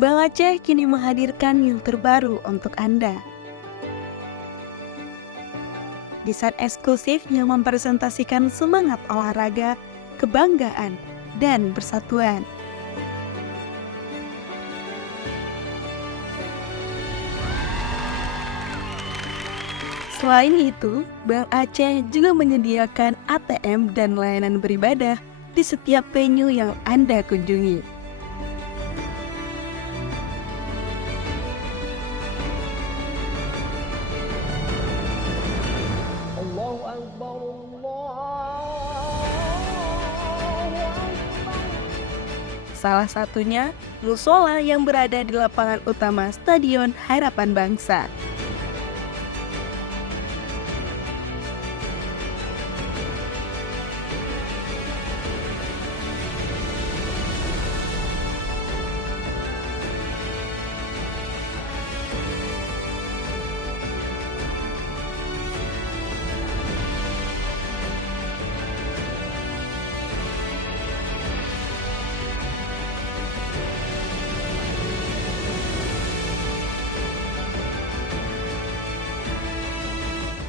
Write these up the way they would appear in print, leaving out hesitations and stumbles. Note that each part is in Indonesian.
Bank Aceh kini menghadirkan yang terbaru untuk Anda. Desain eksklusif yang mempresentasikan semangat olahraga, kebanggaan, dan persatuan. Selain itu, Bank Aceh juga menyediakan ATM dan layanan beribadah di setiap venue yang Anda kunjungi. Allahu Akbar, Allahu Akbar. Salah satunya, musola yang berada di lapangan utama Stadion Harapan Bangsa.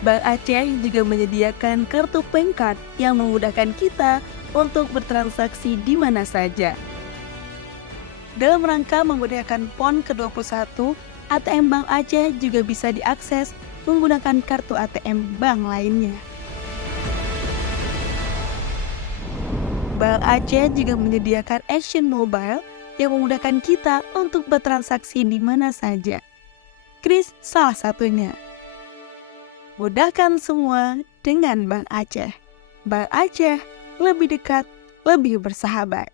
Bank Aceh juga menyediakan kartu PANcard yang memudahkan kita untuk bertransaksi di mana saja. Dalam rangka memudahkan PON ke-21, ATM Bank Aceh juga bisa diakses menggunakan kartu ATM bank lainnya. Bank Aceh juga menyediakan Action Mobile yang memudahkan kita untuk bertransaksi di mana saja. Kris salah satunya. Mudahkan semua dengan Bank Aceh. Bank Aceh, lebih dekat, lebih bersahabat.